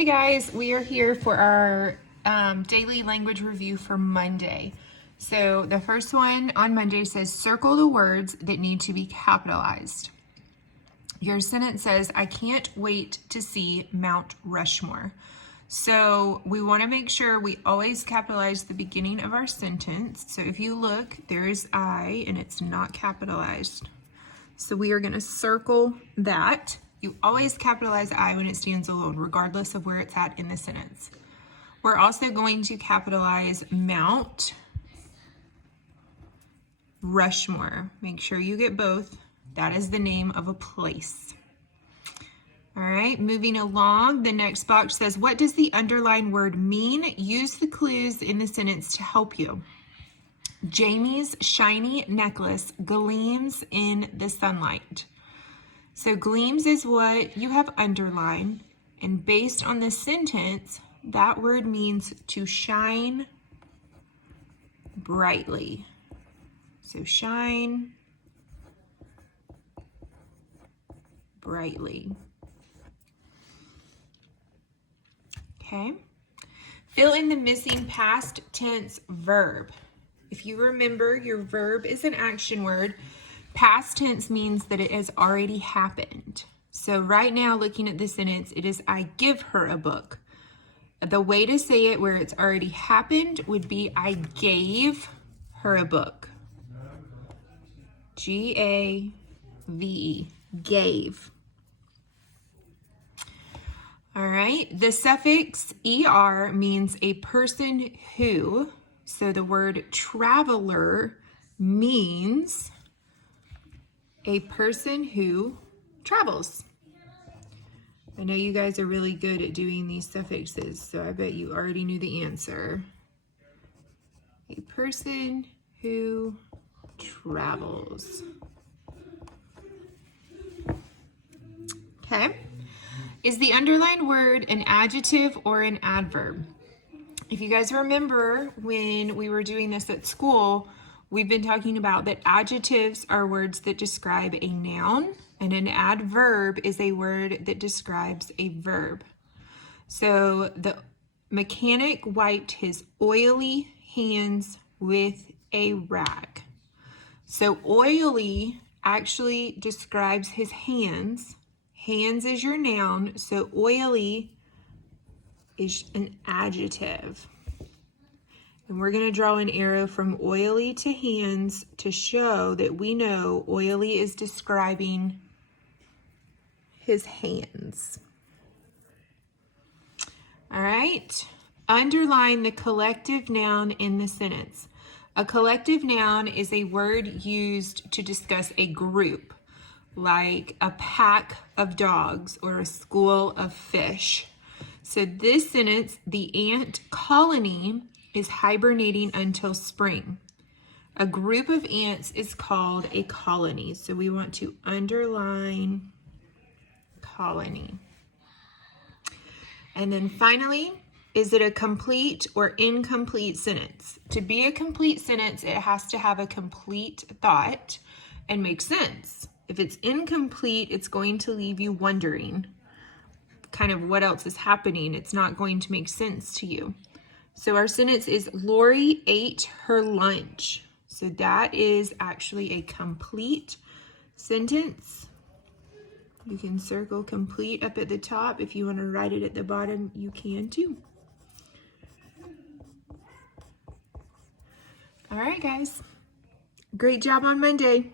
Hey guys, we are here for our daily language review for Monday. So the first one on Monday says, circle the words that need to be capitalized. Your sentence says, I can't wait to see Mount Rushmore. So we want to make sure we always capitalize the beginning of our sentence. So if you look, there is I and it's not capitalized. So we are going to circle that. You always capitalize I when it stands alone, regardless of where it's at in the sentence. We're also going to capitalize Mount Rushmore. Make sure you get both. That is the name of a place. All right, moving along, the next box says, what does the underlined word mean? Use the clues in the sentence to help you. Jamie's shiny necklace gleams in the sunlight. So gleams is what you have underlined, and based on the sentence, that word means to shine brightly. So shine brightly. Okay. Fill in the missing past tense verb. If you remember, your verb is an action word. Past tense means that it has already happened. So right now, looking at the sentence, it is I give her a book. The way to say it where it's already happened would be I gave her a book. G-A-V-E, gave. All right, the suffix ER means a person who, so the word traveler means a person who travels. I know you guys are really good at doing these suffixes, so I bet you already knew the answer. A person who travels. Okay. Is the underlined word an adjective or an adverb? If you guys remember when we were doing this at school, we've been talking about that adjectives are words that describe a noun, and an adverb is a word that describes a verb. So the mechanic wiped his oily hands with a rag. So oily actually describes his hands. Hands is your noun, so oily is an adjective. And we're going to draw an arrow from oily to hands to show that we know oily is describing his hands. All right. Underline the collective noun in the sentence. A collective noun is a word used to discuss a group, like a pack of dogs or a school of fish. So this sentence, the ant colony is hibernating until spring. A group of ants is called a colony. So we want to underline colony. And then finally, is it a complete or incomplete sentence? To be a complete sentence, it has to have a complete thought and make sense. If it's incomplete, it's going to leave you wondering kind of what else is happening. It's not going to make sense to you. So our sentence is Lori ate her lunch. So that is actually a complete sentence. You can circle complete up at the top. If you want to write it at the bottom, you can too. All right, guys. Great job on Monday.